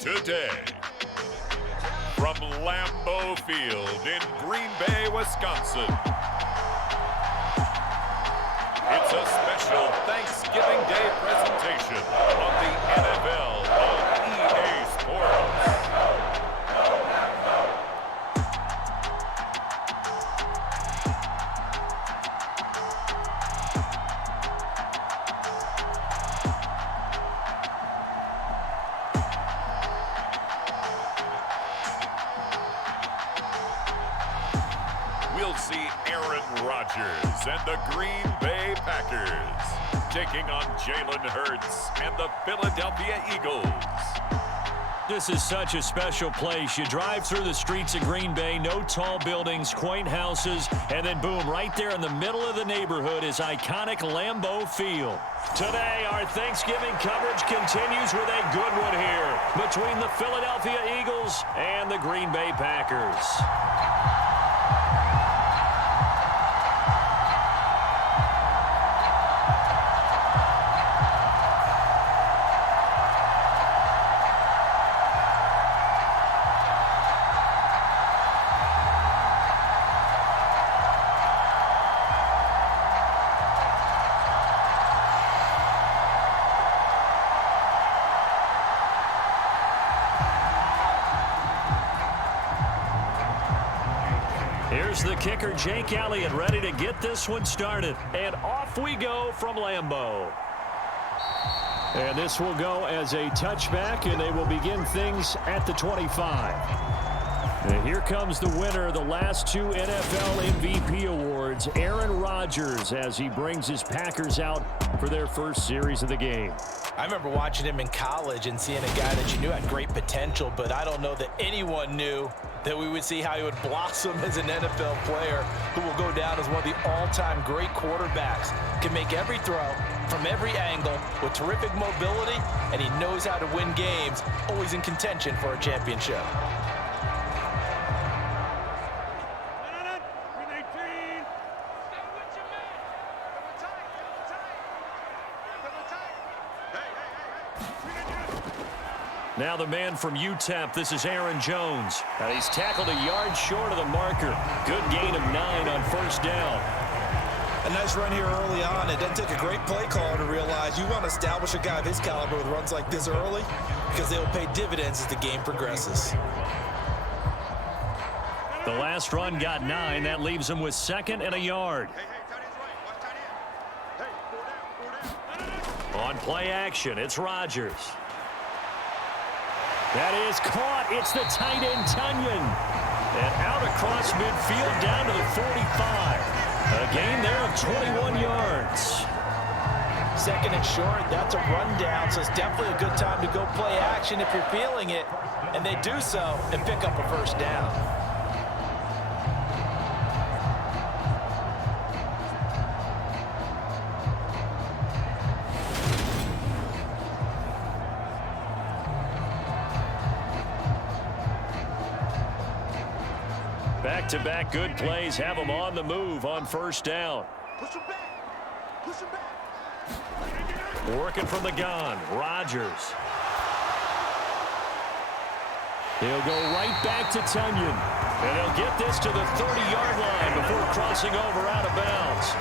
today. From Lambeau Field in Green Bay, Wisconsin, it's a special Thanksgiving Day presentation of the NFL on EA Sports. We'll see Aaron Rodgers and the Green Bay Packers taking on Jalen Hurts and the Philadelphia Eagles. This is such a special place. You drive through the streets of Green Bay, no tall buildings, quaint houses, and then boom, right there in the middle of the neighborhood is iconic Lambeau Field. Today, our Thanksgiving coverage continues with a good one here between the Philadelphia Eagles and the Green Bay Packers. Here's the kicker, Jake Elliott, ready to get this one started. And off we go from Lambeau. And this will go as a touchback, and they will begin things at the 25. And here comes the winner of the last two NFL MVP awards, Aaron Rodgers, as he brings his Packers out for their first series of the game. I remember watching him in college and seeing a guy that you knew had great potential, but I don't know that anyone knew that we would see how he would blossom as an NFL player who will go down as one of the all-time great quarterbacks. Can make every throw from every angle with terrific mobility, and he knows how to win games, always in contention for a championship. Now the man from UTEP, this is Aaron Jones. And he's tackled a yard short of the marker. Good gain of 9 on first down. A nice run here early on. It doesn't take a great play caller to realize you want to establish a guy of his caliber with runs like this early because they will pay dividends as the game progresses. The last run got 9. That leaves him with 2nd and a yard. On play action, it's Rodgers. That is caught. It's the tight end, Tunyon. And out across midfield down to the 45. A gain there of 21 yards. 2nd and short, that's a rundown, so it's definitely a good time to go play action if you're feeling it. And they do so and pick up a first down. Back-to-back good plays have them on the move on first down. Push him back. Push him back. Working from the gun, Rodgers. He'll go right back to Tunyon. And he'll get this to the 30-yard line before crossing over out of bounds.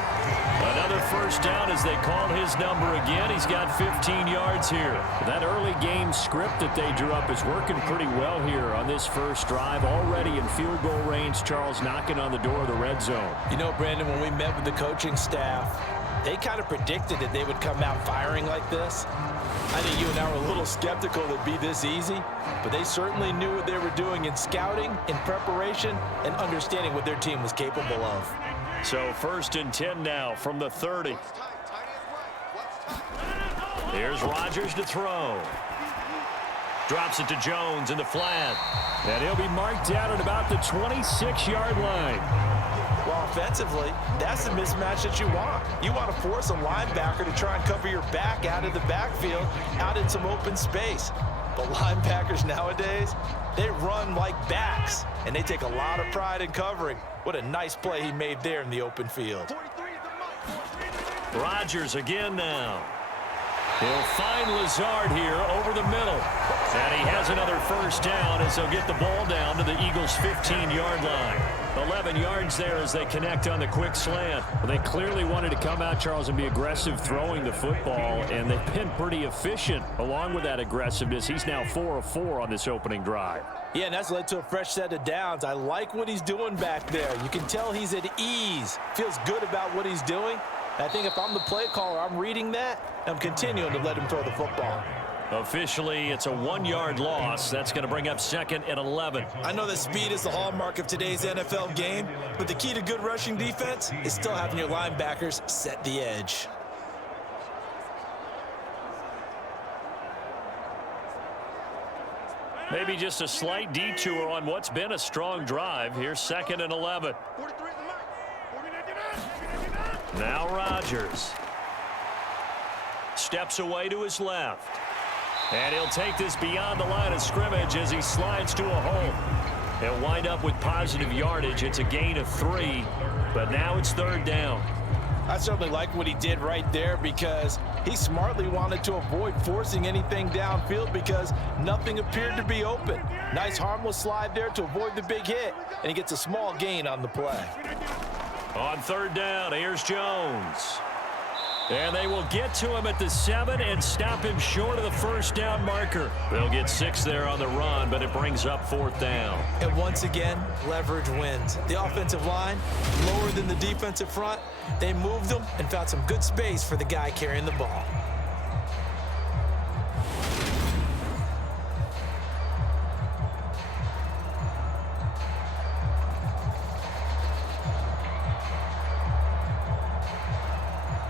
Another first down as they call his number again. He's got 15 yards here. That early game script that they drew up is working pretty well here on this first drive. Already in field goal range, Charles knocking on the door of the red zone. You know, Brandon, when we met with the coaching staff, they kind of predicted that they would come out firing like this. I think you and I were a little skeptical that it'd be this easy, but they certainly knew what they were doing in scouting, in preparation, and understanding what their team was capable of. So 1st and 10 now from the 30. Here's Rodgers to throw. Drops it to Jones in the flat. And he'll be marked down at about the 26-yard line. Well, offensively, that's the mismatch that you want. You want to force a linebacker to try and cover your back out of the backfield, out in some open space. But linebackers nowadays, they run like backs, and they take a lot of pride in covering. What a nice play he made there in the open field. Rodgers again now. He'll find Lazard here over the middle. And he has another first down as they'll get the ball down to the Eagles' 15-yard line. 11 yards there as they connect on the quick slant. Well, they clearly wanted to come out, Charles, and be aggressive throwing the football, and they've been pretty efficient along with that aggressiveness. He's now 4 of 4 on this opening drive. Yeah, and that's led to a fresh set of downs. I like what he's doing back there. You can tell he's at ease, feels good about what he's doing. I think if I'm the play caller, I'm reading that, and I'm continuing to let him throw the football. Officially, it's a 1-yard loss. That's going to bring up 2nd and 11. I know that speed is the hallmark of today's NFL game, but the key to good rushing defense is still having your linebackers set the edge. Maybe just a slight detour on what's been a strong drive. Here's 2nd and 11. Now Rodgers steps away to his left. And he'll take this beyond the line of scrimmage as he slides to a hole. He'll wind up with positive yardage. It's a gain of 3, but now it's 3rd down. I certainly like what he did right there because he smartly wanted to avoid forcing anything downfield because nothing appeared to be open. Nice harmless slide there to avoid the big hit, and he gets a small gain on the play. On 3rd down, here's Jones. And they will get to him at the 7 and stop him short of the first down marker. They'll get 6 there on the run, but it brings up 4th down. And once again, leverage wins. The offensive line, lower than the defensive front. They moved them and found some good space for the guy carrying the ball.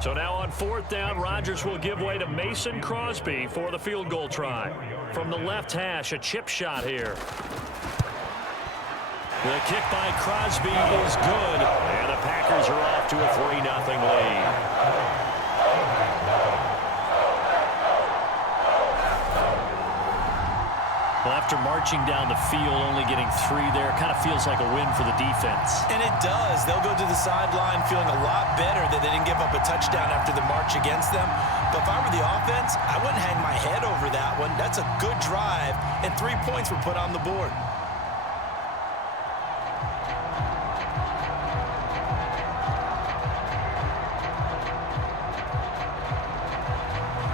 So now on 4th down, Rodgers will give way to Mason Crosby for the field goal try. From the left hash, a chip shot here. The kick by Crosby is good, and the Packers are off to a 3-0 lead. Well, after marching down the field, only getting 3 there, kind of feels like a win for the defense. And it does. They'll go to the sideline feeling a lot better that they didn't give up a touchdown after the march against them. But if I were the offense, I wouldn't hang my head over that one. That's a good drive, and 3 points were put on the board.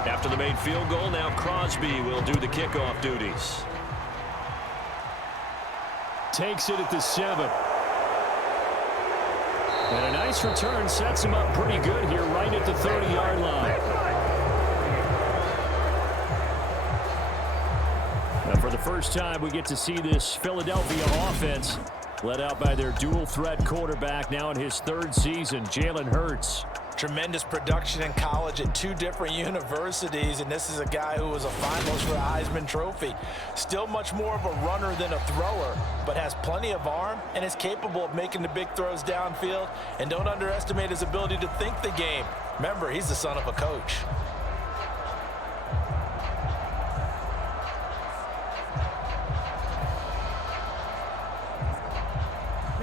After the made field goal, now Crosby will do the kickoff duties. Takes it at the 7. And a nice return sets him up pretty good here right at the 30-yard line. Now for the first time, we get to see this Philadelphia offense led out by their dual-threat quarterback now in his 3rd season, Jalen Hurts. Tremendous production in college at 2 different universities, and this is a guy who was a finalist for the Heisman Trophy. Still much more of a runner than a thrower, but has plenty of arm and is capable of making the big throws downfield. And don't underestimate his ability to think the game. Remember, he's the son of a coach.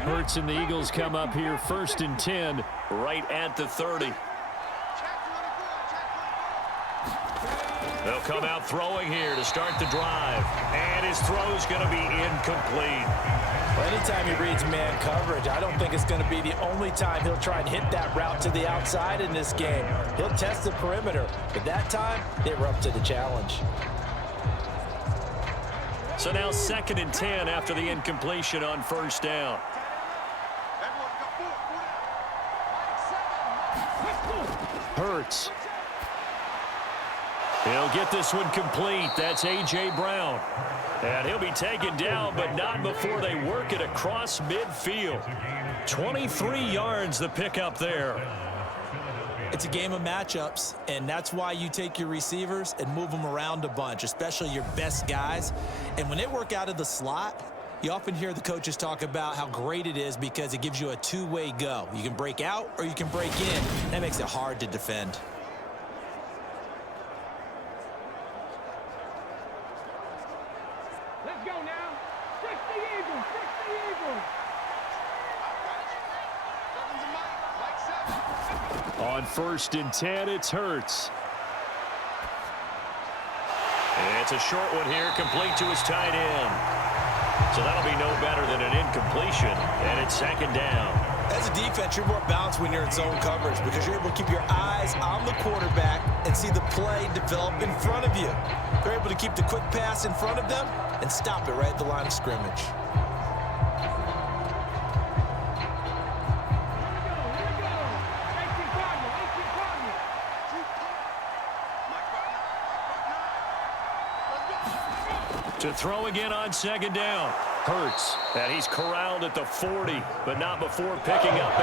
Hurts and the Eagles come up here 1st and 10, right at the 30. They'll come out throwing here to start the drive. And his throw's going to be incomplete. Well, anytime he reads man coverage, I don't think it's going to be the only time he'll try and hit that route to the outside in this game. He'll test the perimeter, but that time, they were up to the challenge. So now 2nd and 10 after the incompletion on 1st down. Hurts. He'll get this one complete. That's A.J. Brown. And he'll be taken down, but not before they work it across midfield. 23 yards the pickup there. It's a game of matchups, and that's why you take your receivers and move them around a bunch, especially your best guys. And when they work out of the slot, you often hear the coaches talk about how great it is because it gives you a 2-way go. You can break out or you can break in. That makes it hard to defend. Let's go now. 60 Eagles, 60 Eagles. On 1st and 10, it's Hurts. It's a short one here, complete to his tight end. So that'll be no better than an incompletion, and it's second down. As a defense, you're more balanced when you're in zone coverage because you're able to keep your eyes on the quarterback and see the play develop in front of you. They're able to keep the quick pass in front of them and stop it right at the line of scrimmage. To throw again on second down. Hurts, and he's corralled at the 40, but not before picking up 8.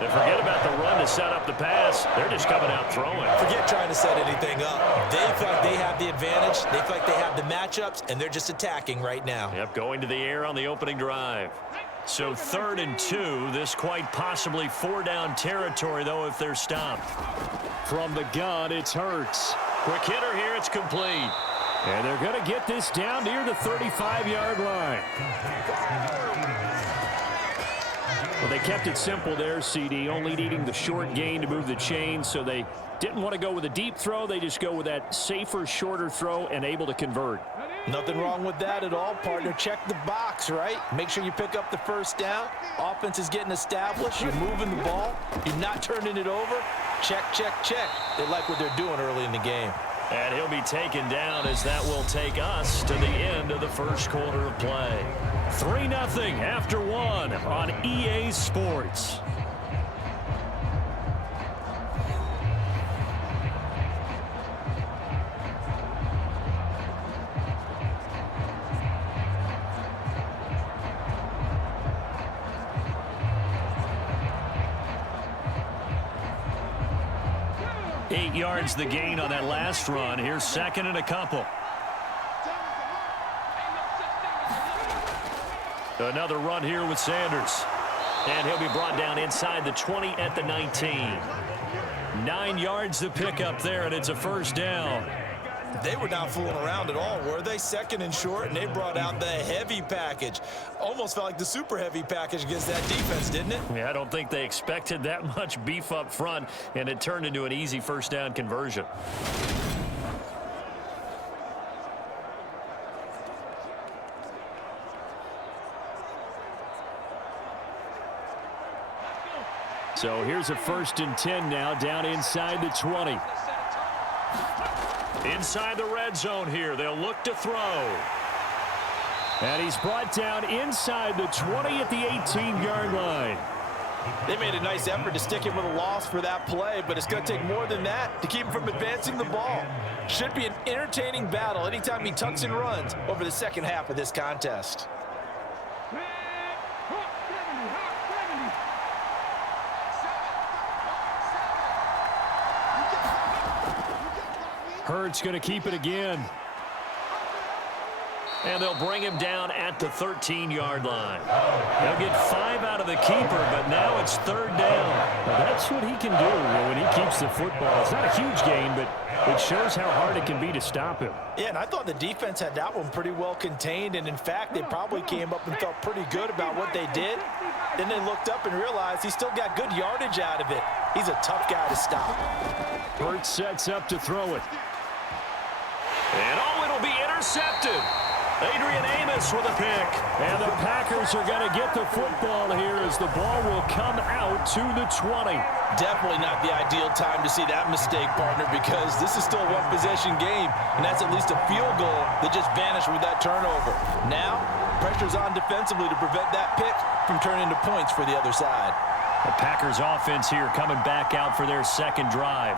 And forget about the run to set up the pass. They're just coming out throwing. Forget trying to set anything up. They feel like they have the advantage. They feel like they have the matchups, and they're just attacking right now. Yep, going to the air on the opening drive. So 3rd and 2, this quite possibly 4-down territory, though, if they're stopped. From the gun, it's Hurts. Quick hitter here, it's complete. And they're going to get this down near the 35-yard line. Well, they kept it simple there, CD, only needing the short gain to move the chains, so they didn't want to go with a deep throw. They just go with that safer, shorter throw and able to convert. Nothing wrong with that at all, partner. Check the box, right? Make sure you pick up the first down. Offense is getting established. You're moving the ball. You're not turning it over. Check, check, check. They like what they're doing early in the game. And he'll be taken down as that will take us to the end of the first quarter of play. 3-0 after 1 on EA Sports. Eight yards the gain on that last run. Here's second and a couple. Another run here with Sanders. And he'll be brought down inside the 20 at the 19. 9 yards to pick up there, and it's a first down. They were not fooling around at all, were they? Second and short, and they brought out the heavy package. Almost felt like the super heavy package against that defense, didn't it? Yeah, I don't think they expected that much beef up front, and it turned into an easy first down conversion. So here's a 1st and 10 now, down inside the 20. Inside the red zone here, they'll look to throw. And he's brought down inside the 20 at the 18-yard line. They made a nice effort to stick him with a loss for that play, but it's going to take more than that to keep him from advancing the ball. Should be an entertaining battle anytime he tucks and runs over the second half of this contest. Hurts going to keep it again. And they'll bring him down at the 13-yard line. They'll get 5 out of the keeper, but now it's 3rd down. Well, that's what he can do when he keeps the football. It's not a huge gain, but it shows how hard it can be to stop him. Yeah, and I thought the defense had that one pretty well contained, and in fact, they probably came up and felt pretty good about what they did. Then they looked up and realized he still got good yardage out of it. He's a tough guy to stop. Hurts sets up to throw it. And it'll be intercepted. Adrian Amos with a pick. And the Packers are going to get the football here as the ball will come out to the 20. Definitely not the ideal time to see that mistake, partner, because this is still a one-possession game, and that's at least a field goal that just vanished with that turnover. Now, pressure's on defensively to prevent that pick from turning into points for the other side. The Packers offense here coming back out for their second drive.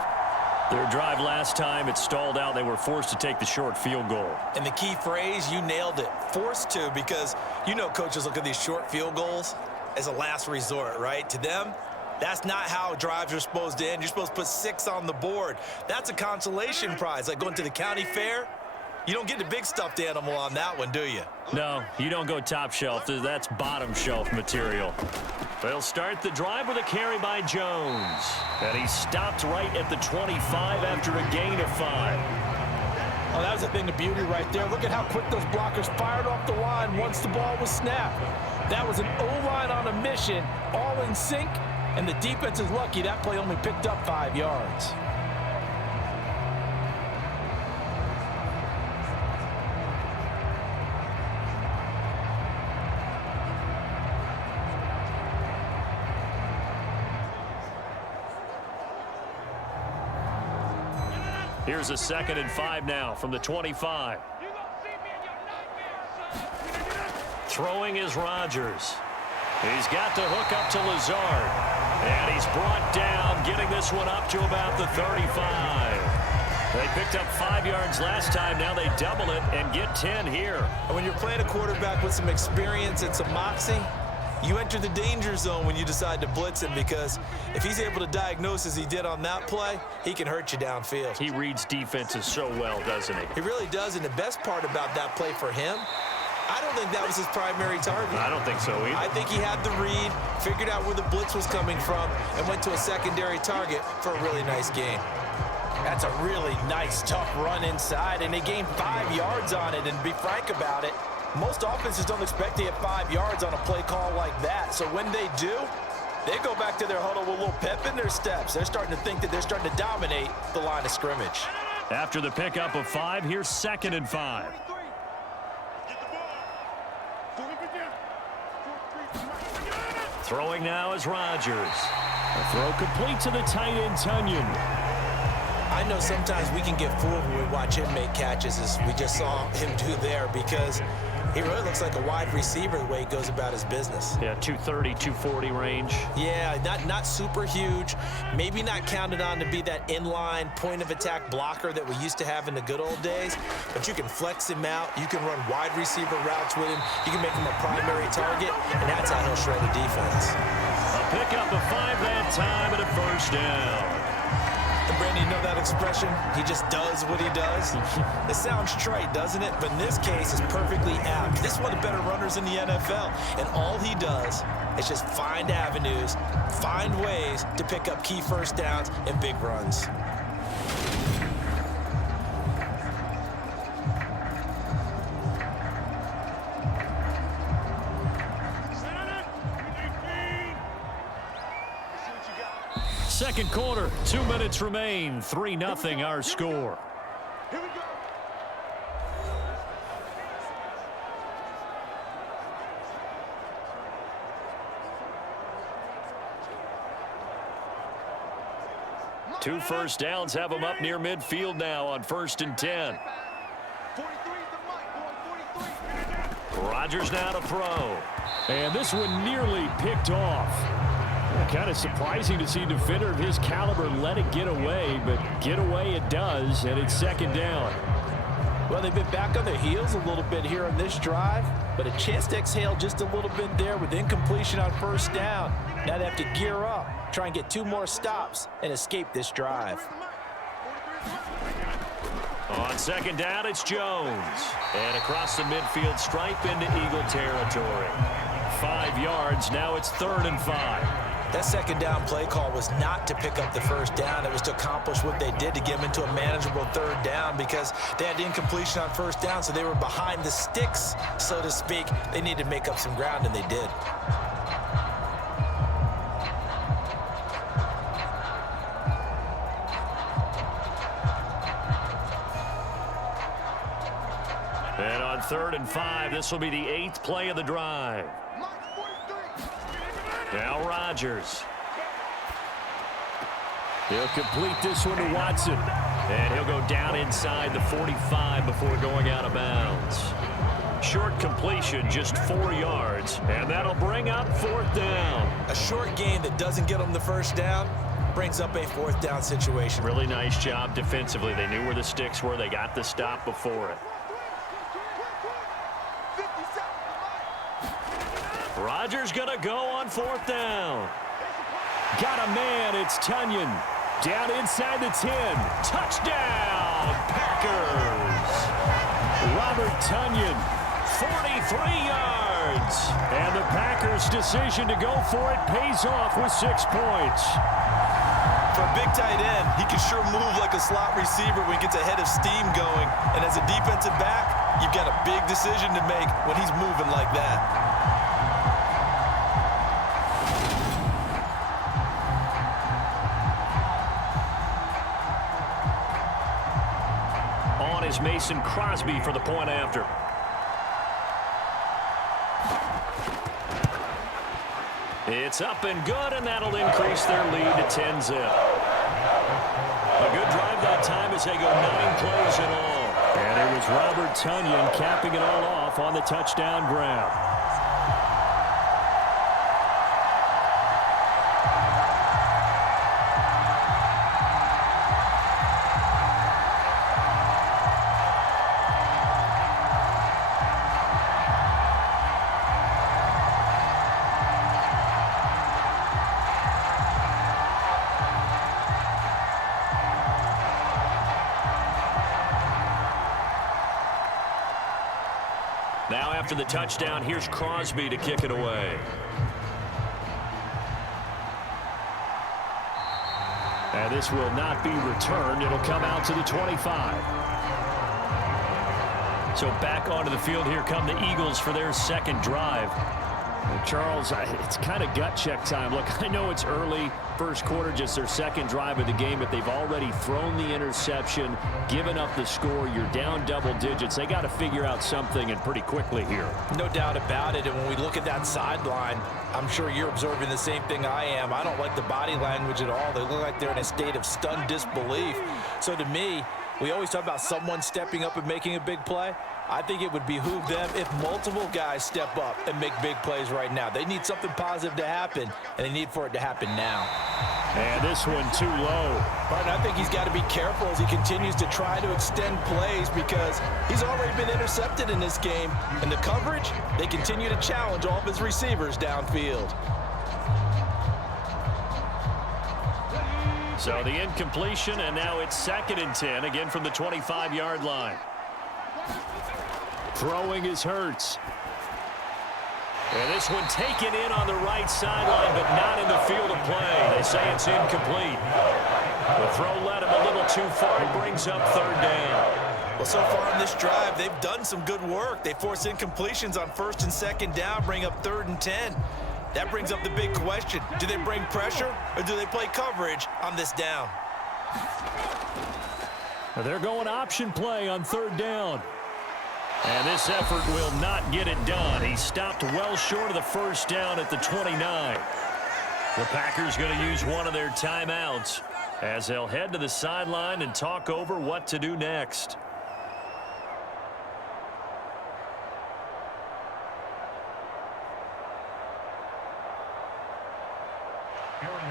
Their drive last time, it stalled out. They were forced to take the short field goal. And the key phrase, you nailed it, forced to, because you know coaches look at these short field goals as a last resort, right? To them, that's not how drives are supposed to end. You're supposed to put 6 on the board. That's a consolation prize, like going to the county fair. You don't get the big stuffed animal on that one, do you? No, you don't go top shelf. That's bottom shelf material. They'll start the drive with a carry by Jones. And he stopped right at the 25 after a gain of 5. Oh, that was a thing of beauty right there. Look at how quick those blockers fired off the line once the ball was snapped. That was an O-line on a mission, all in sync, and the defense is lucky that play only picked up 5 yards. Here's a 2nd and 5 now from the 25. Throwing is Rodgers. He's got the hook up to Lazard. And he's brought down, getting this one up to about the 35. They picked up 5 yards last time. Now they double it and get 10 here. And when you're playing a quarterback with some experience and some moxie, you enter the danger zone when you decide to blitz him, because if he's able to diagnose as he did on that play, he can hurt you downfield. He reads defenses so well, doesn't he? He really does, and the best part about that play for him, I don't think that was his primary target. I don't think so either. I think he had the read, figured out where the blitz was coming from, and went to a secondary target for a really nice gain. That's a really nice, tough run inside, and they gained 5 yards on it. And to be frank about it, most offenses don't expect to get 5 yards on a play call like that. So when they do, they go back to their huddle with a little pep in their steps. They're starting to think that they're starting to dominate the line of scrimmage. After the pickup of 5, here's 2nd and 5. Throwing now is Rodgers. A throw complete to the tight end, Tunyon. I know sometimes we can get fooled when we watch him make catches, as we just saw him do there, because he really looks like a wide receiver the way he goes about his business. Yeah, 230, 240 range. Yeah, not super huge. Maybe not counted on to be that inline point-of-attack blocker that we used to have in the good old days, but you can flex him out. You can run wide receiver routes with him. You can make him a primary target, and that's how he'll shred a defense. A pickup of 5 that time and a first down. And Brandon, you know that expression? He just does what he does. It sounds trite, doesn't it? But in this case, it's perfectly apt. This is one of the better runners in the NFL. And all he does is just find avenues, find ways to pick up key first downs and big runs. Second quarter, 2 minutes remain. 3-0 our score. Here we go. Two first downs have them up near midfield now on 1st and 10. 43 is the mic, boy, 43. Rodgers now to throw. And this one nearly picked off. Kind of surprising to see a defender of his caliber let it get away, but get away it does, and it's 2nd down. Well, they've been back on their heels a little bit here on this drive, but a chance to exhale just a little bit there with incompletion on 1st down. Now they have to gear up, try and get 2 more stops, and escape this drive. On 2nd down, it's Jones. And across the midfield stripe into Eagle territory. 5 yards, now it's 3rd and 5. That 2nd down play call was not to pick up the 1st down. It was to accomplish what they did to get them into a manageable 3rd down, because they had incompletion on 1st down, so they were behind the sticks, so to speak. They needed to make up some ground, and they did. And on 3rd and 5, this will be the 8th play of the drive. Now Rodgers. He'll complete this one to Watson. And he'll go down inside the 45 before going out of bounds. Short completion, just 4 yards. And that'll bring up 4th down. A short gain that doesn't get them the 1st down brings up a 4th down situation. Really nice job defensively. They knew where the sticks were. They got the stop before it. Rodgers going to go on 4th down. Got a man. It's Tunyon. Down inside the 10. Touchdown, Packers. Robert Tunyon, 43 yards. And the Packers' decision to go for it pays off with 6 points. For a big tight end, he can sure move like a slot receiver when he gets a head of steam going. And as a defensive back, you've got a big decision to make when he's moving like that. On is Mason Crosby for the point after. It's up and good, and that'll increase their lead to 10-zip. A good drive drive that time as they go 9 plays in all. And it was Robert Tonyan capping it all off on the touchdown grab. Now after the touchdown, here's Crosby to kick it away. And this will not be returned. It'll come out to the 25. So back onto the field here come the Eagles for their second drive. And Charles, it's kind of gut check time. Look, I know it's early, first quarter, just their second drive of the game, but they've already thrown the interception, given up the score. You're down double digits. They got to figure out something, and pretty quickly here. No doubt about it. And when we look at that sideline, I'm sure you're observing the same thing I am. I don't like the body language at all. They look like they're in a state of stunned disbelief. So to me, we always talk about someone stepping up and making a big play. I think it would behoove them if multiple guys step up and make big plays right now. They need something positive to happen, and they need for it to happen now. And this one too low. Martin, I think he's got to be careful as he continues to try to extend plays because he's already been intercepted in this game. And the coverage, they continue to challenge all of his receivers downfield. So the incompletion, and now it's 2nd and 10, again from the 25-yard line. Throwing is Hurts. And this one taken in on the right sideline, but not in the field of play. They say it's incomplete. The throw led him a little too far. It brings up 3rd down. Well, so far in this drive, they've done some good work. They force incompletions on 1st and 2nd down, bring up 3rd and 10. That brings up the big question. Do they bring pressure, or do they play coverage on this down? They're going option play on 3rd down. And this effort will not get it done. He stopped well short of the 1st down at the 29. The Packers going to use one of their timeouts as they'll head to the sideline and talk over what to do next.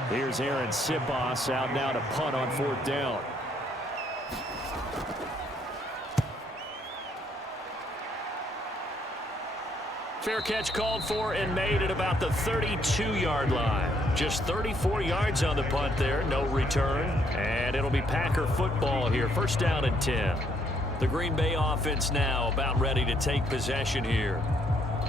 Here's Aaron Sipos out now to punt on 4th down. Fair catch called for and made at about the 32-yard line. Just 34 yards on the punt there, no return. And it'll be Packer football here, 1st down and 10. The Green Bay offense now about ready to take possession here.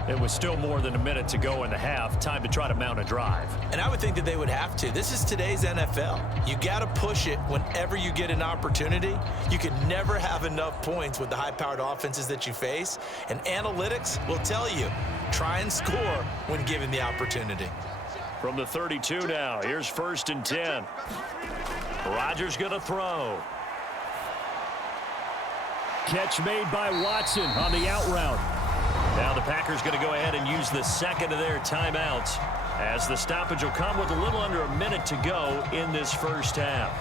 It was still more than a minute to go in the half. Time to try to mount a drive. And I would think that they would have to. This is today's NFL. You got to push it whenever you get an opportunity. You can never have enough points with the high-powered offenses that you face. And analytics will tell you, try and score when given the opportunity. From the 32 now, here's 1st and 10. Rodgers going to throw. Catch made by Watson on the out route. Now the Packers going to go ahead and use the 2nd of their timeouts as the stoppage will come with a little under a minute to go in this 1st half.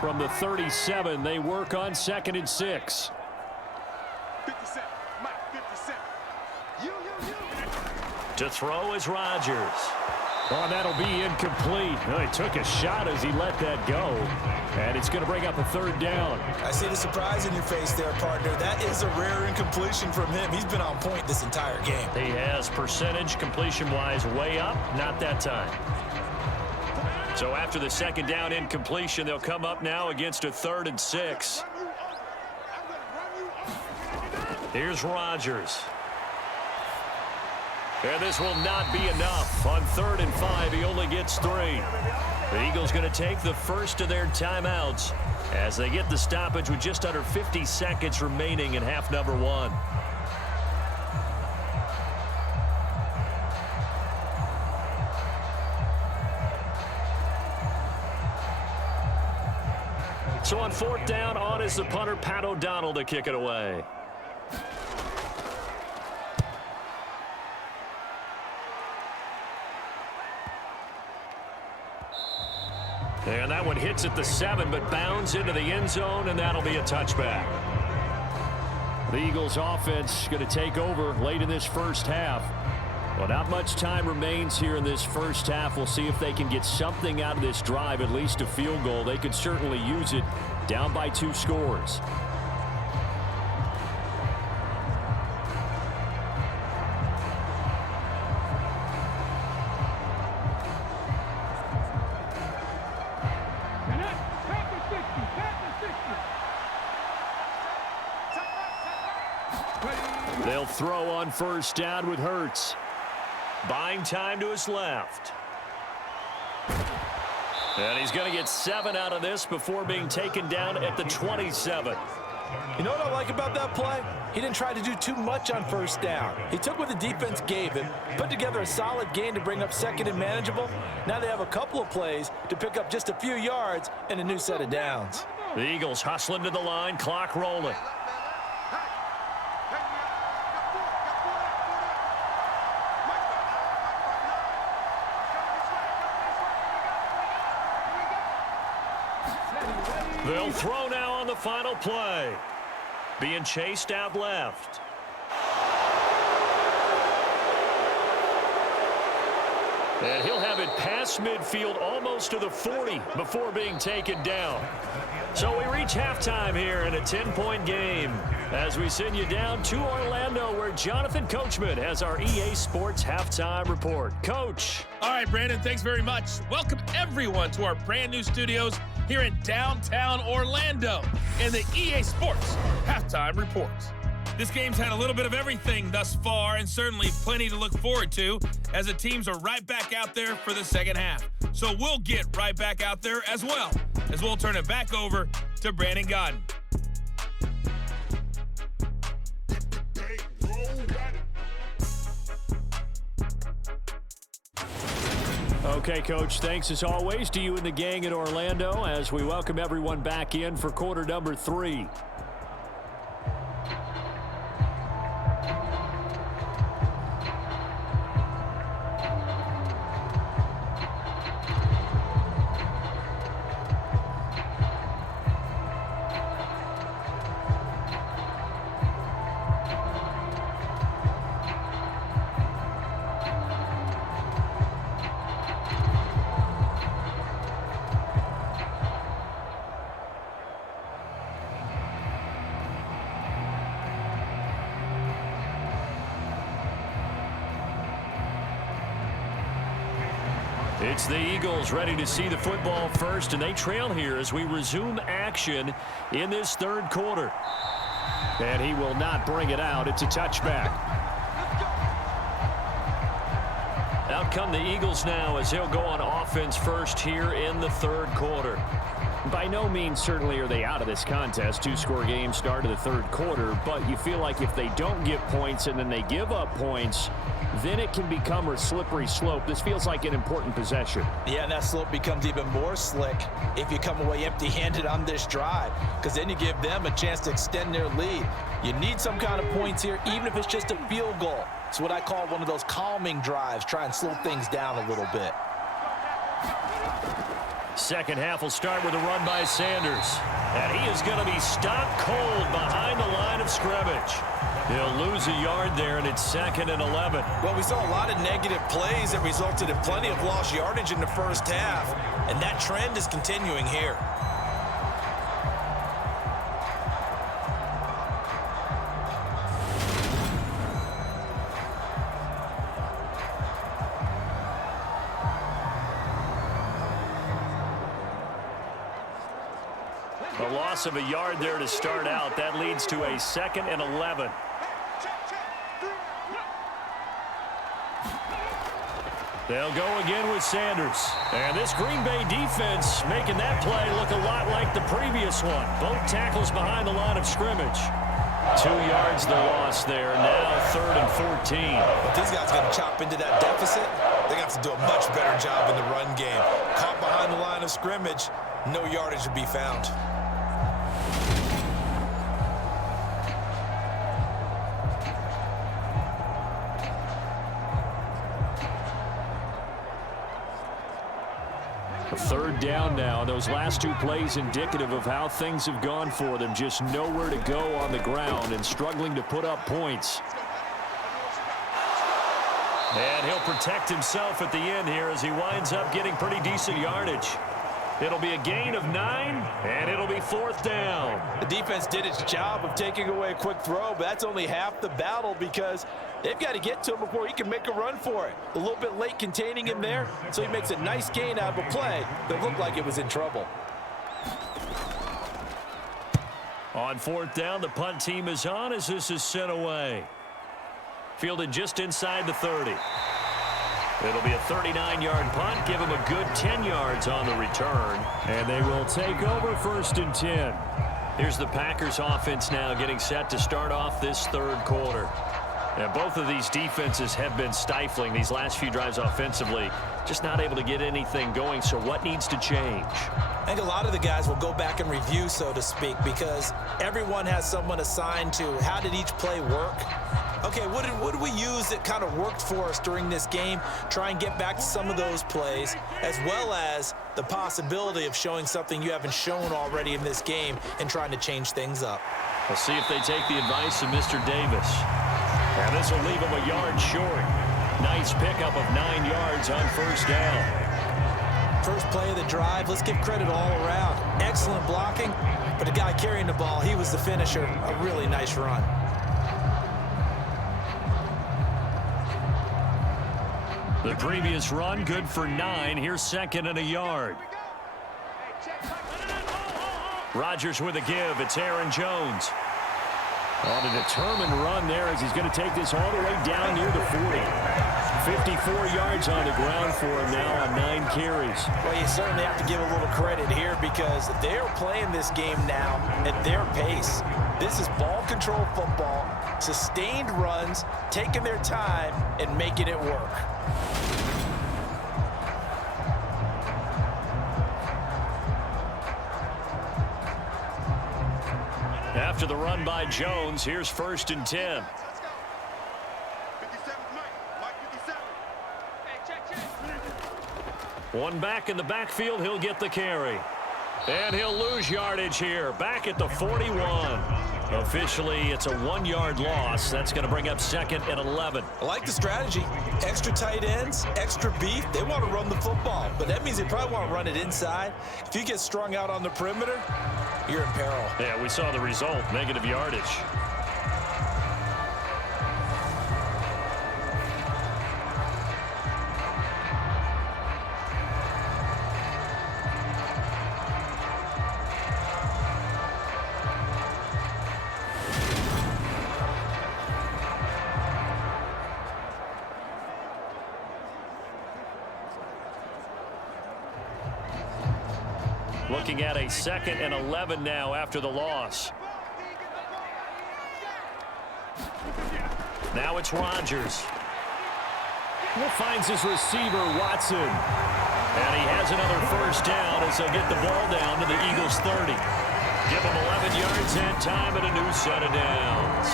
From the 37, they work on 2nd and 6. 57, Mike, 57. You. To throw is Rodgers. Oh, that'll be incomplete. Oh, he took a shot as he let that go. And it's going to bring up a 3rd down. I see the surprise in your face there, partner. That is a rare incompletion from him. He's been on point this entire game. He has percentage completion-wise way up. Not that time. So after the 2nd down incompletion, they'll come up now against a 3rd and 6. Here's Rodgers. And this will not be enough. On 3rd and 5, he only gets 3. The Eagles going to take the 1st of their timeouts as they get the stoppage with just under 50 seconds remaining in half number 1. So on 4th down, on is the punter, Pat O'Donnell, to kick it away. And that one hits at the 7, but bounds into the end zone, and that'll be a touchback. The Eagles offense going to take over late in this first half. Well, not much time remains here in this first half. We'll see if they can get something out of this drive, at least a field goal. They could certainly use it down by 2 scores. They'll throw on first down with Hurts. Buying time to his left. And he's going to get 7 out of this before being taken down at the 27. You know what I like about that play? He didn't try to do too much on first down. He took what the defense gave him, put together a solid gain to bring up second and manageable. Now they have a couple of plays to pick up just a few yards and a new set of downs. The Eagles hustling to the line, clock rolling. They'll throw now on the final play. Being chased out left. And he'll have it past midfield almost to the 40 before being taken down. So we reach halftime here in a 10-point game as we send you down to Orlando, where Jonathan Coachman has our EA Sports halftime report. Coach. All right, Brandon, thanks very much. Welcome everyone to our brand new studios here in downtown Orlando in the EA Sports halftime report. This game's had a little bit of everything thus far, and certainly plenty to look forward to as the teams are right back out there for the second half. So we'll get right back out there as well, as we'll turn it back over to Brandon Godden. Okay, Coach, thanks as always to you and the gang in Orlando as we welcome everyone back in for quarter number 3. It's the Eagles ready to see the football first, and they trail here as we resume action in this third quarter. And he will not bring it out. It's a touchback. Out come the Eagles now as he'll go on offense first here in the third quarter. By no means certainly are they out of this contest. 2-score game start of the third quarter, but you feel like if they don't get points and then they give up points, then it can become a slippery slope. This feels like an important possession. Yeah, and that slope becomes even more slick if you come away empty-handed on this drive, because then you give them a chance to extend their lead. You need some kind of points here, even if it's just a field goal. It's what I call one of those calming drives, try and slow things down a little bit. Second half will start with a run by Sanders. And he is going to be stopped cold behind the line of scrimmage. He'll lose a yard there, and it's 2nd and 11. Well, we saw a lot of negative plays that resulted in plenty of lost yardage in the first half, and that trend is continuing here. A loss of a yard there to start out. That leads to a 2nd and 11. They'll go again with Sanders. And this Green Bay defense making that play look a lot like the previous one. Both tackles behind the line of scrimmage. 2 yards the loss there. Now 3rd and 14. But these guys are going to chop into that deficit. They're going to have to do a much better job in the run game. Caught behind the line of scrimmage, no yardage to be found. A third down now. Those last two plays indicative of how things have gone for them. Just nowhere to go on the ground and struggling to put up points. And he'll protect himself at the end here as he winds up getting pretty decent yardage. It'll be a gain of 9, and it'll be 4th down. The defense did its job of taking away a quick throw, but that's only half the battle because they've got to get to him before he can make a run for it. A little bit late containing him there, so he makes a nice gain out of a play that looked like it was in trouble. On 4th down, the punt team is on as this is sent away. Fielded just inside the 30. It'll be a 39-yard punt. Give him a good 10 yards on the return. And they will take over 1st and 10. Here's the Packers offense now getting set to start off this 3rd quarter. And both of these defenses have been stifling these last few drives offensively. Just not able to get anything going. So what needs to change? I think a lot of the guys will go back and review, so to speak, because everyone has someone assigned to how did each play work. Okay, what did we use that kind of worked for us during this game? Try and get back to some of those plays, as well as the possibility of showing something you haven't shown already in this game and trying to change things up. We'll see if they take the advice of Mr. Davis. And this will leave him a yard short. Nice pickup of 9 yards on 1st down. First play of the drive, let's give credit all around. Excellent blocking, but the guy carrying the ball, he was the finisher. A really nice run. The previous run, good for 9. Here's 2nd and a yard. Rodgers with a give. It's Aaron Jones. On a determined run there as he's going to take this all the way down near the 40. 54 yards on the ground for him now on 9 carries. Well, you certainly have to give a little credit here because they're playing this game now at their pace. This is ball control football, sustained runs, taking their time, and making it work. After the run by Jones, here's 1st and 10. One back in the backfield, he'll get the carry. And he'll lose yardage here, back at the 41. Officially, it's a 1-yard loss. That's going to bring up 2nd and 11. I like the strategy. Extra tight ends, extra beef. They want to run the football, but that means they probably want to run it inside. If you get strung out on the perimeter, you're in peril. Yeah, we saw the result, negative yardage. Looking at a 2nd and 11 now after the loss. Now it's Rodgers. He finds his receiver, Watson. And he has another 1st down as they'll get the ball down to the Eagles' 30. Give him 11 yards and time and a new set of downs.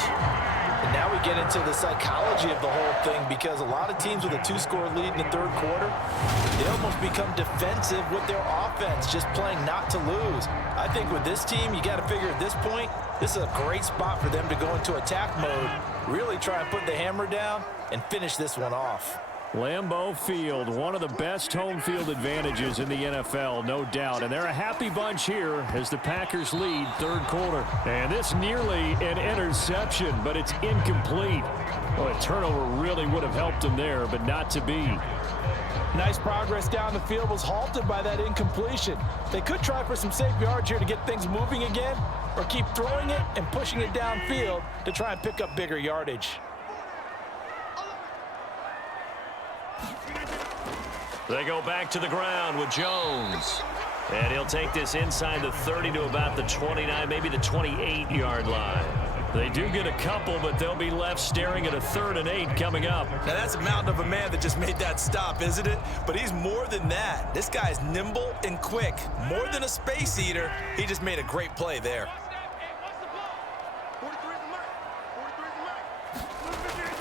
And now we get into the psychology of the whole thing because a lot of teams with a 2-score lead in the 3rd quarter, they almost become defensive with their offense, just playing not to lose. I think with this team, you got to figure at this point, this is a great spot for them to go into attack mode, really try and put the hammer down and finish this one off. Lambeau Field, one of the best home field advantages in the NFL, no doubt. And they're a happy bunch here as the Packers lead 3rd quarter. And this nearly an interception, but it's incomplete. Well, a turnover really would have helped them there, but not to be. Nice progress down the field was halted by that incompletion. They could try for some safe yards here to get things moving again, or keep throwing it and pushing it downfield to try and pick up bigger yardage. They go back to the ground with Jones. And he'll take this inside the 30 to about the 29, maybe the 28-yard line. They do get a couple, but they'll be left staring at a 3rd and 8 coming up. Now, that's a mountain of a man that just made that stop, isn't it? But he's more than that. This guy's nimble and quick. More than a space eater, he just made a great play there.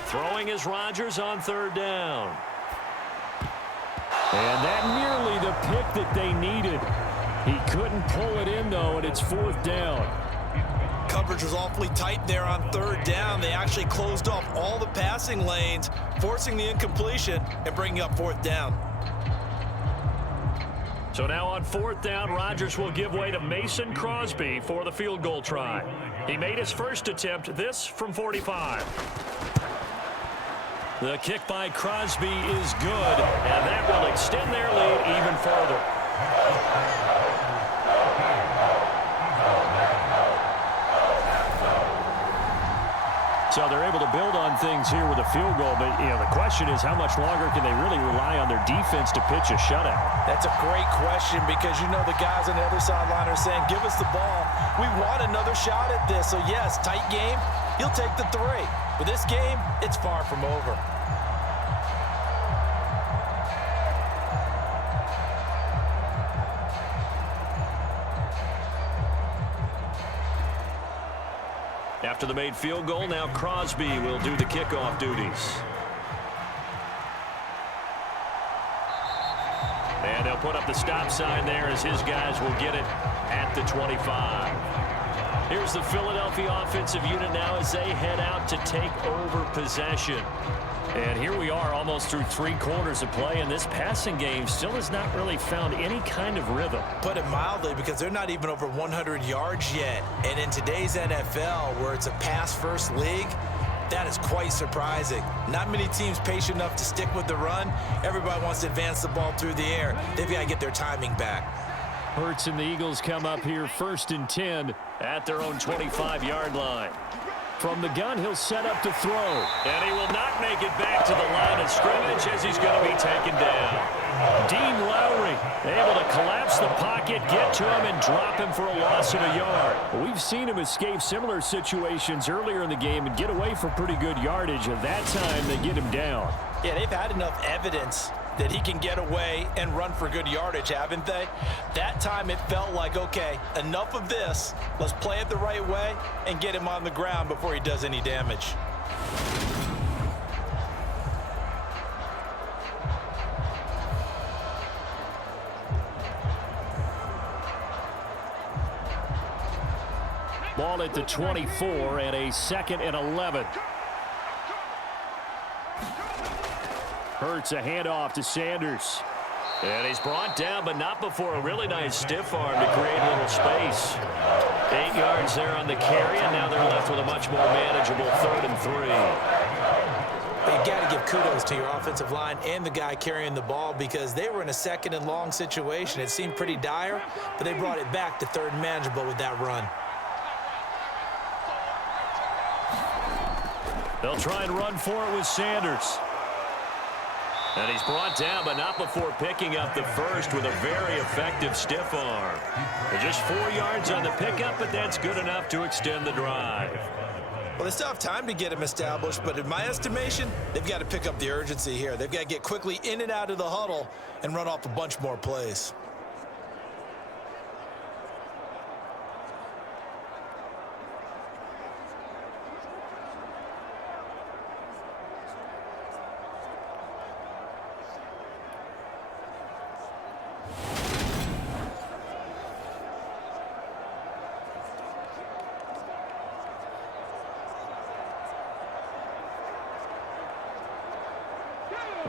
Throwing is Rodgers on 3rd down. And that nearly the pick that they needed. He couldn't pull it in, though, and it's 4th down. Coverage was awfully tight there on 3rd down. They actually closed off all the passing lanes, forcing the incompletion and bringing up 4th down. So now on 4th down, Rodgers will give way to Mason Crosby for the field goal try. He made his first attempt, this from 45. The kick by Crosby is good, and that will extend their lead even further. So they're able to build on things here with a field goal, but the question is how much longer can they really rely on their defense to pitch a shutout? That's a great question because the guys on the other sideline are saying, give us the ball. We want another shot at this. So, yes, tight game, he'll take the 3. But this game, it's far from over. After the made field goal, now Crosby will do the kickoff duties. And they'll put up the stop sign there as his guys will get it at the 25. Here's the Philadelphia offensive unit now as they head out to take over possession. And here we are almost through 3 quarters of play, and this passing game still has not really found any kind of rhythm. Put it mildly, because they're not even over 100 yards yet. And in today's NFL, where it's a pass-first league, that is quite surprising. Not many teams patient enough to stick with the run. Everybody wants to advance the ball through the air. They've got to get their timing back. Hurts and the Eagles come up here 1st and 10 at their own 25-yard line. From the gun, he'll set up to throw. And he will not make it back to the line of scrimmage as he's going to be taken down. Dean Lowry able to collapse the pocket, get to him, and drop him for a loss of a yard. We've seen him escape similar situations earlier in the game and get away for pretty good yardage. And that time, they get him down. Yeah, they've had enough evidence that he can get away and run for good yardage, haven't they? That time it felt like, okay, enough of this. Let's play it the right way and get him on the ground before he does any damage. Ball at the 24 and a 2nd and 11. Hurts a handoff to Sanders. And he's brought down, but not before a really nice stiff arm to create a little space. 8 yards there on the carry, and now they're left with a much more manageable 3rd and 3. You got to give kudos to your offensive line and the guy carrying the ball, because they were in a 2nd and long situation. It seemed pretty dire, but they brought it back to 3rd and manageable with that run. They'll try and run for it with Sanders. And he's brought down, but not before picking up the first with a very effective stiff arm. They're just 4 yards on the pickup, but that's good enough to extend the drive. Well, they still have time to get him established, but in my estimation, they've got to pick up the urgency here. They've got to get quickly in and out of the huddle and run off a bunch more plays.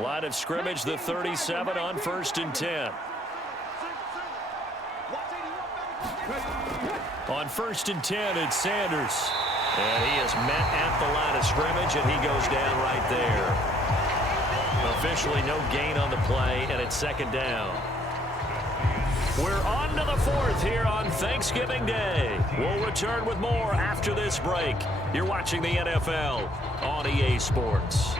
Line of scrimmage, the 37 on 1st and 10. On 1st and 10, it's Sanders. And he is met at the line of scrimmage, and he goes down right there. Officially no gain on the play, and it's 2nd down. We're on to the 4th here on Thanksgiving Day. We'll return with more after this break. You're watching the NFL on EA Sports.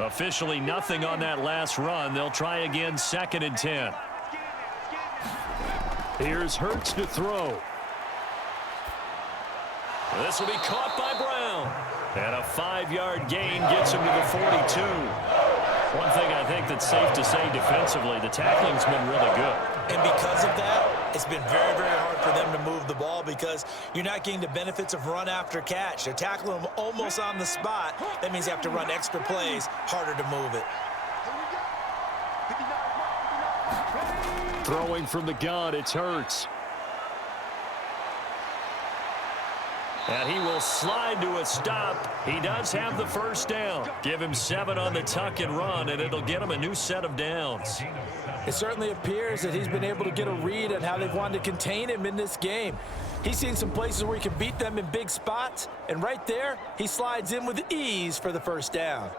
Officially nothing on that last run. They'll try again, 2nd and 10. Here's Hurts to throw. This will be caught by Brown. And a 5-yard gain gets him to the 42. One thing I think that's safe to say defensively, the tackling's been really good. And because of that, it's been very, very hard for them to move the ball because you're not getting the benefits of run after catch. They're tackling them almost on the spot. That means you have to run extra plays, harder to move it. Throwing from the gun, it's Hurts. And he will slide to a stop. He does have the first down. Give him 7 on the tuck and run, and it'll get him a new set of downs. It certainly appears that he's been able to get a read on how they've wanted to contain him in this game. He's seen some places where he can beat them in big spots, and right there, he slides in with ease for the first down.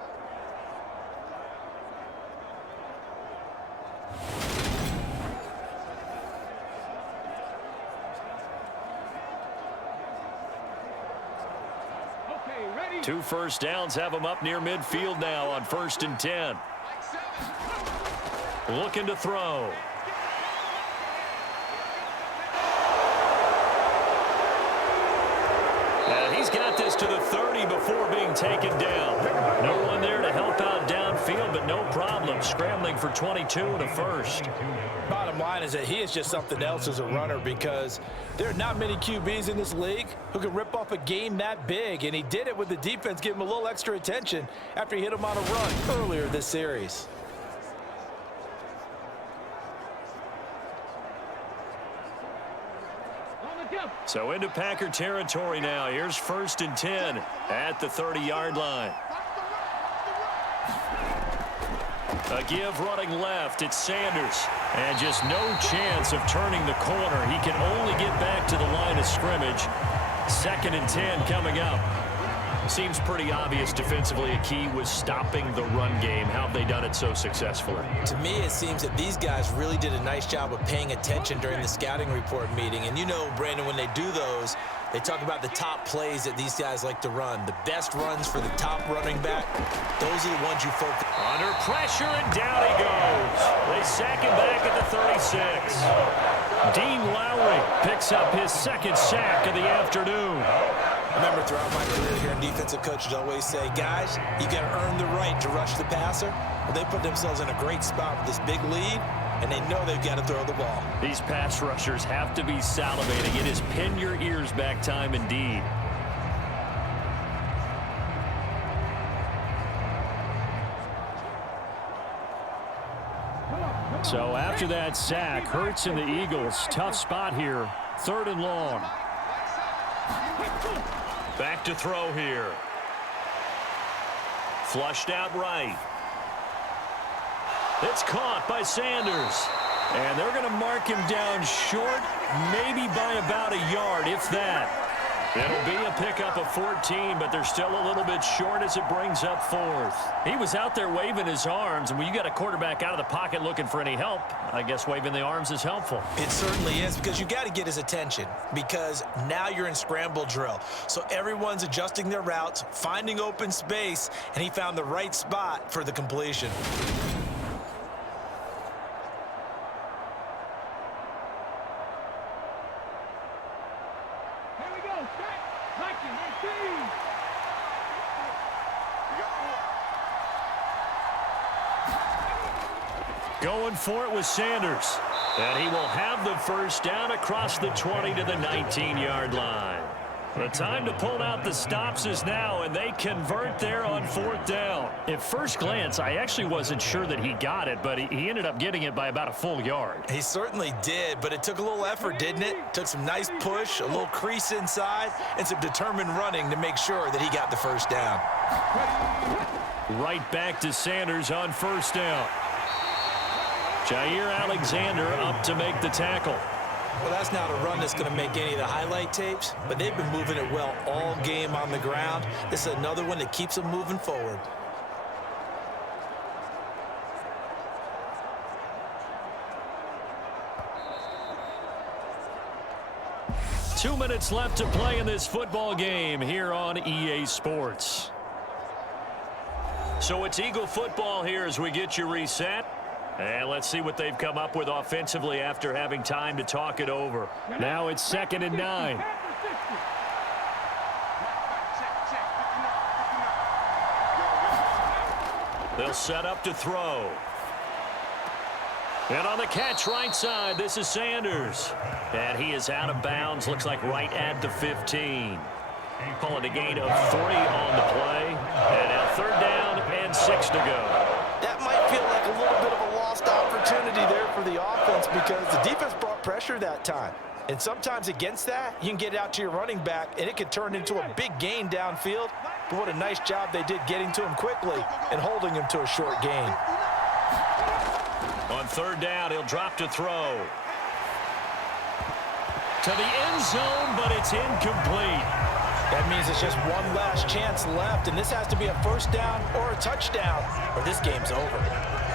Two first downs have him up near midfield now on 1st and 10. Looking to throw. And he's got this to the 30 before being taken down. No one there to help out downfield, but no problem. Scrambling for 22 and a first. Bottom line is that he is just something else as a runner because there are not many QBs in this league who can rip off a game that big, and he did it with the defense giving him a little extra attention after he hit him on a run earlier this series. So into Packer territory now. Here's 1st and 10 at the 30-yard line. A give running left. It's Sanders. And just no chance of turning the corner. He can only get back to the line of scrimmage. 2nd and 10 coming up. Seems pretty obvious defensively. A key was stopping the run game. How have they done it so successfully? To me, it seems that these guys really did a nice job of paying attention during the scouting report meeting. And you know, Brandon, when they do those, they talk about the top plays that these guys like to run. The best runs for the top running back, those are the ones you focus on. Under pressure, and down he goes. They sack him back at the 36. Dean Lowry picks up his 2nd sack of the afternoon. I remember throughout my career here in defensive coaches always say, guys, you got to earn the right to rush the passer. Well, they put themselves in a great spot with this big lead, and they know they've got to throw the ball. These pass rushers have to be salivating. It is pin your ears back time indeed. So after that sack, Hurts and the Eagles, tough spot here. 3rd and long. Back to throw here. Flushed out right. It's caught by Sanders. And they're going to mark him down short, maybe by about a yard, if that. It'll be a pickup of 14, but they're still a little bit short as it brings up 4th. He was out there waving his arms, and when you got a quarterback out of the pocket looking for any help, I guess waving the arms is helpful. It certainly is, because you got to get his attention, because now you're in scramble drill. So everyone's adjusting their routes, finding open space, and he found the right spot for the completion. Going for it with Sanders. And he will have the first down across the 20 to the 19-yard line. The time to pull out the stops is now, and they convert there on 4th down. At first glance, I actually wasn't sure that he got it, but he ended up getting it by about a full yard. He certainly did, but it took a little effort, didn't it? Took some nice push, a little crease inside, and some determined running to make sure that he got the first down. Right back to Sanders on 1st down. Jair Alexander up to make the tackle. Well, that's not a run that's going to make any of the highlight tapes, but they've been moving it well all game on the ground. This is another one that keeps them moving forward. Two minutes left to play in this football game here on EA Sports. So it's Eagle football here as we get you reset. And let's see what they've come up with offensively after having time to talk it over. Now it's 2nd and 9. They'll set up to throw. And on the catch right side, this is Sanders. And he is out of bounds, looks like right at the 15. Calling a gain of 3 on the play. And now 3rd down and 6 to go. That might feel like a little bit of a lost opportunity there for the offense because the defense brought pressure that time. And sometimes against that, you can get out to your running back, and it could turn into a big gain downfield. But what a nice job they did getting to him quickly and holding him to a short gain. On 3rd down, he'll drop to throw. To the end zone, but it's incomplete. That means it's just one last chance left, and this has to be a 1st down or a touchdown, or this game's over.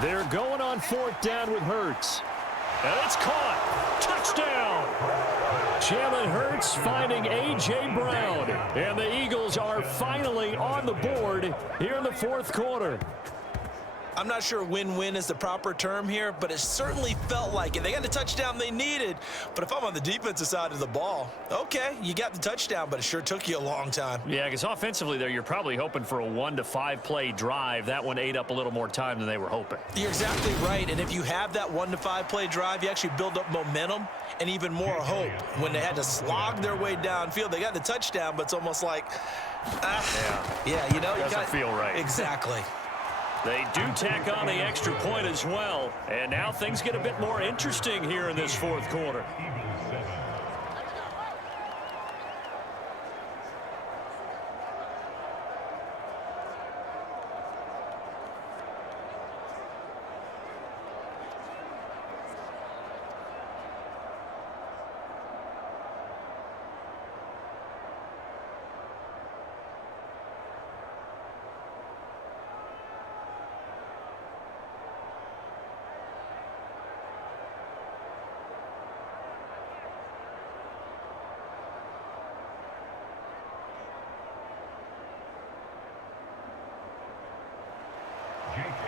They're going on 4th down with Hurts. And it's caught. Touchdown. Jalen Hurts finding A.J. Brown. And the Eagles are finally on the board here in the 4th quarter. I'm not sure win-win is the proper term here, but it certainly felt like it. They got the touchdown they needed, but if I'm on the defensive side of the ball, okay, you got the touchdown, but it sure took you a long time. Yeah, because offensively there, you're probably hoping for a 1 to 5 play drive. That one ate up a little more time than they were hoping. You're exactly right, and if you have that 1 to 5 play drive, you actually build up momentum and even more hope. When they had to slog their way downfield, they got the touchdown, but it's almost like, yeah, you know, you doesn't feel right. Exactly. They do tack on the extra point as well. And now things get a bit more interesting here in this 4th quarter.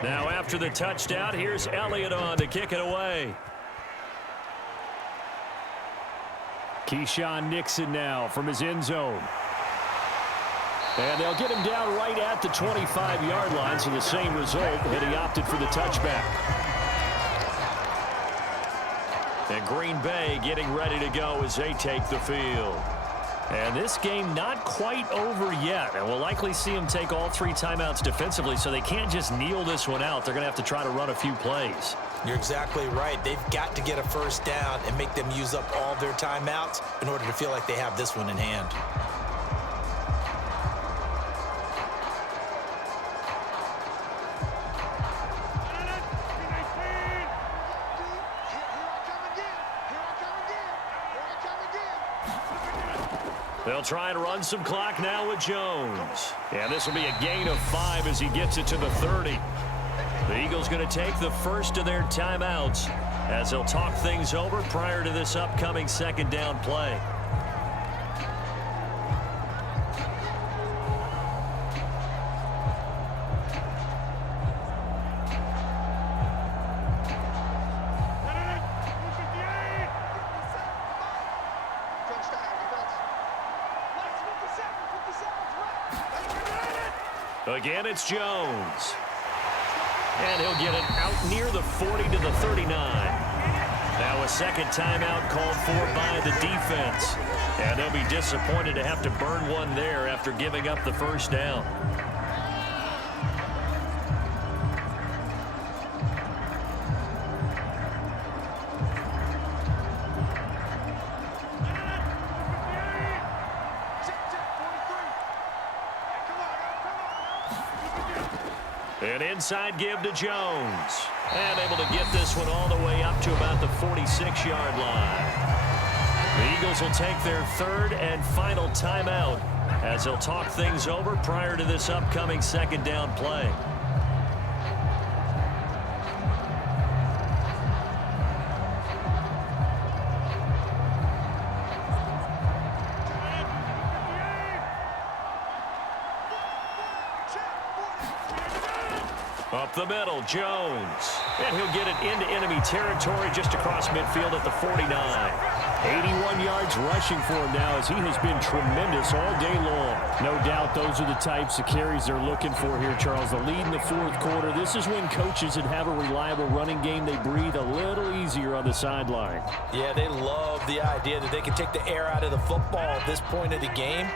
Now after the touchdown, here's Elliott on to kick it away. Keyshawn Nixon now from his end zone. And they'll get him down right at the 25-yard line, so the same result, and he opted for the touchback. And Green Bay getting ready to go as they take the field. And this game not quite over yet. And we'll likely see them take all 3 timeouts defensively, so they can't just kneel this one out. They're going to have to try to run a few plays. You're exactly right. They've got to get a 1st down and make them use up all their timeouts in order to feel like they have this one in hand. They'll try and run some clock now with Jones. And this will be a gain of 5 as he gets it to the 30. The Eagles going to take the first of their timeouts as they'll talk things over prior to this upcoming 2nd down play. Again, it's Jones. And he'll get it out near the 40 to the 39. Now a 2nd timeout called for by the defense. And they'll be disappointed to have to burn one there after giving up the 1st down. An inside give to Jones. And able to get this one all the way up to about the 46-yard line. The Eagles will take their 3rd and final timeout as they'll talk things over prior to this upcoming 2nd down play. Up the middle, Jones. And he'll get it into enemy territory just across midfield at the 49. 81 yards rushing for him now as he has been tremendous all day long. No doubt those are the types of carries they're looking for here, Charles. The lead in the fourth quarter. This is when coaches that have a reliable running game, they breathe a little easier on the sideline. Yeah, they love the idea that they can take the air out of the football at this point of the game.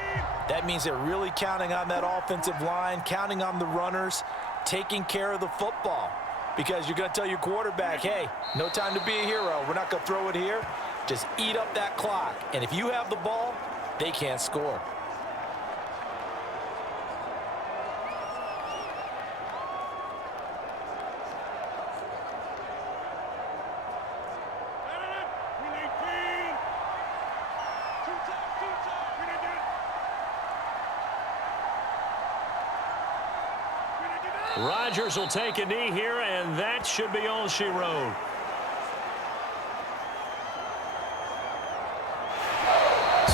That means they're really counting on that offensive line, counting on the runners, taking care of the football. Because you're going to tell your quarterback, hey, no time to be a hero. We're not going to throw it here. Just eat up that clock. And if you have the ball, they can't score. Rodgers will take a knee here, and that should be all she wrote.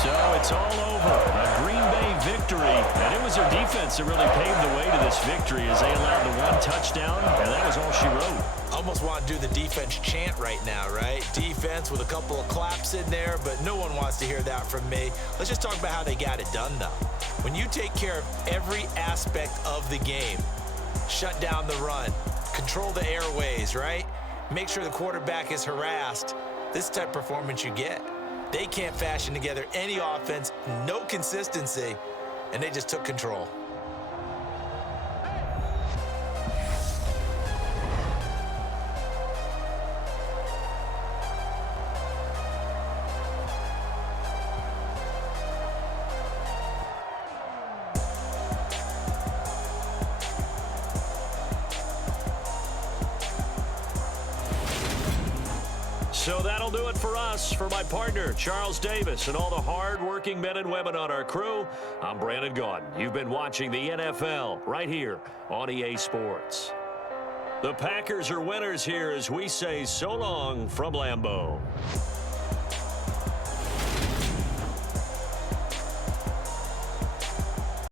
So it's all over. A Green Bay victory. And it was their defense that really paved the way to this victory as they allowed the one touchdown, and that was all she wrote. Almost want to do the defense chant right now, right? Defense with a couple of claps in there, but no one wants to hear that from me. Let's just talk about how they got it done, though. When you take care of every aspect of the game, shut down the run, control the airways, right? Make sure the quarterback is harassed. This type of performance you get. They can't fashion together any offense, no consistency, and they just took control. So that'll do it for us. For my partner, Charles Davis, and all the hard-working men and women on our crew, I'm Brandon Gaudin. You've been watching the NFL right here on EA Sports. The Packers are winners here as we say so long from Lambeau.